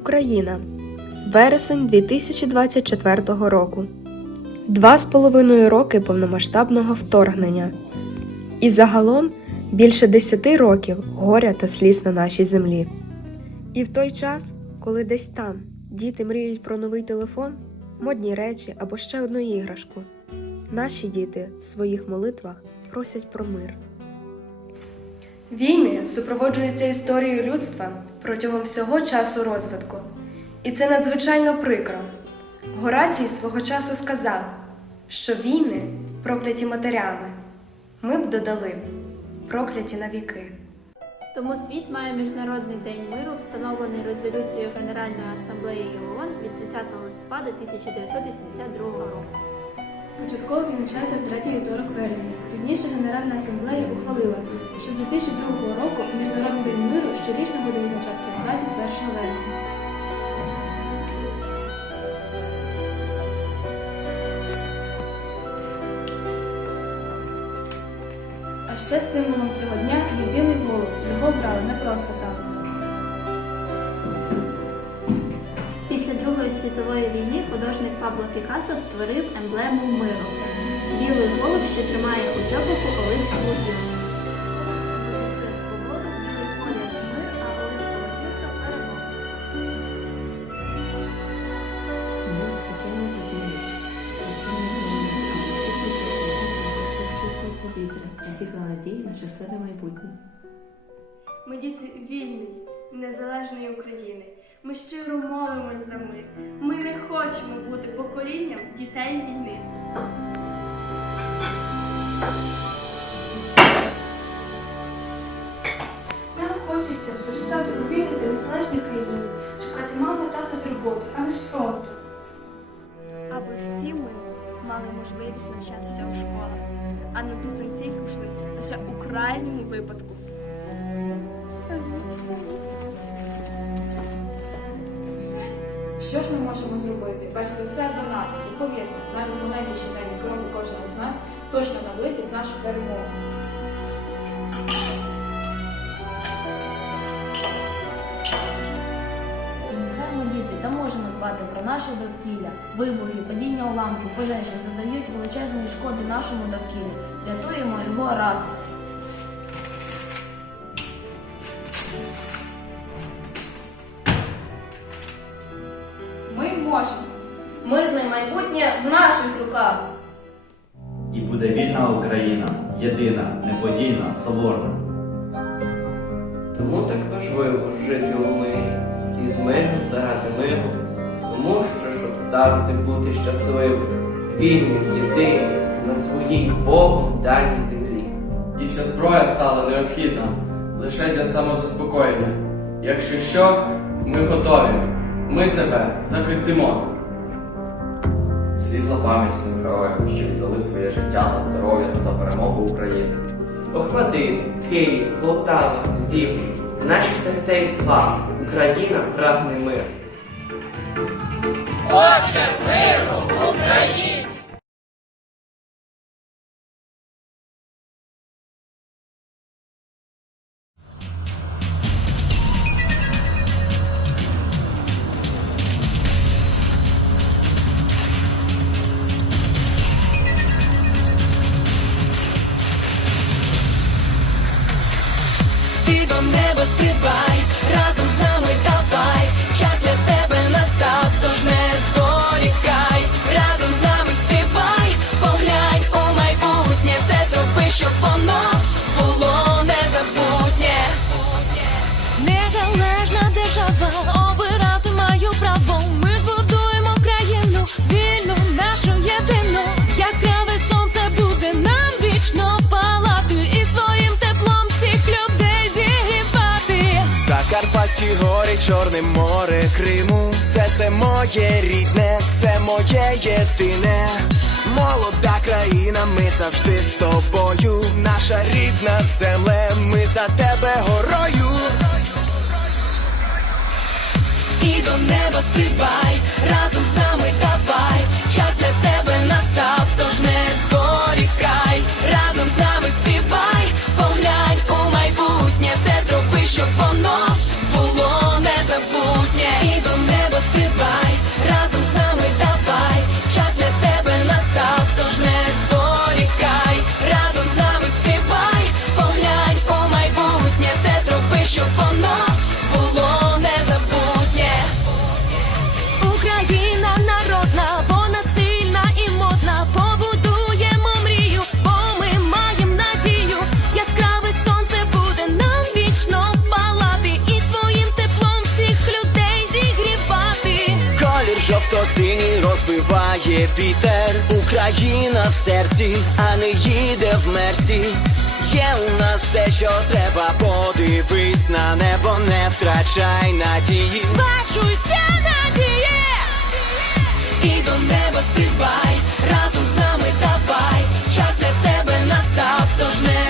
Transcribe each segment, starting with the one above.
Україна. Вересень 2024 року. Два з половиною роки повномасштабного вторгнення. І загалом більше десяти років горя та сліз на нашій землі. І в той час, коли десь там діти мріють про новий телефон, модні речі або ще одну іграшку, наші діти в своїх молитвах просять про мир. Війни супроводжуються історією людства протягом всього часу розвитку. І це надзвичайно прикро. Горацій свого часу сказав, що війни прокляті матерями. Ми б додали прокляті на віки. Тому світ має Міжнародний день миру, встановлений резолюцією Генеральної асамблеї ООН від 30 листопада 1982 року. Початково він почався в вівторок березня. Пізніше Генеральна асамблея ухвалила, що з 2002 року Міжнародний день миру щорічно буде відзначатися 21 вересня. А ще символом цього дня є білий голуб. Його брали не просто світової війни художник Пабло Пікассо створив емблему миру. Білий голуб, що тримає у дзьобику оливкову гілку. Символізує свободу, білий колір мир, а оливкова гілка перемогу. Мир невидиме, таке невидиме, так чистого повітря, насіхла надії на щасливе майбутнє. Ми діти вільної, незалежної України. Ми щиро молимось за мир. Ми не хочемо бути поколінням дітей війни. Нам хочеться зростати у вільній та незалежній країні, шукати маму та тата з роботи, а не з фронту. аби всі ми мали можливість навчатися у школах, а на дистанційку йшли лише у крайньому випадку. Що ж ми можемо зробити? Перш за все донатити. Повірте, навіть маленькі щоденні кроки кожного з нас точно наблизять нашу перемогу. Нехай ми діти та можемо дбати про наше довкілля. Вибухи, падіння уламків, пожежі задають величезної шкоди нашому довкіллю. Рятуємо його разом. Можемо. Мирне майбутнє в наших руках. І буде вільна Україна, єдина, неподільна, соборна. Тому так важливо жити у мирі і з миром заради миру, тому що щоб завжди бути щасливим, вільним, єдиним на своїй Богом даній землі. І вся зброя стала необхідна лише для самозаспокоєння. Якщо що, ми готові. Ми себе захистимо. Світла пам'ять всім героям, що віддали своє життя та здоров'я за перемогу України. Охмадит, Київ, Полтава, Львів, серця і зла Україна прагне мир. Ти до неба стрибай, разом Чорне море, Криму, все це моє рідне, це моє єдине. Молода країна, ми завжди з тобою. Наша рідна земле, ми за тебе горою. І до неба стрибай, разом з нами давай, час для тебе вітер. Україна в серці, а не їде в мерсі. Є у нас все, що треба, подивись на небо, не втрачай надії. Збачуйся надії І до неба стрибай, разом з нами давай, час для тебе настав, тож не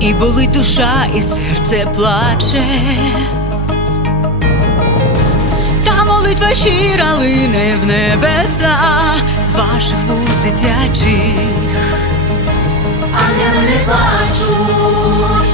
І болить душа, і серце плаче. Та молитва щира лине в небеса з ваших вуз дитячих. Ангели не плачуть,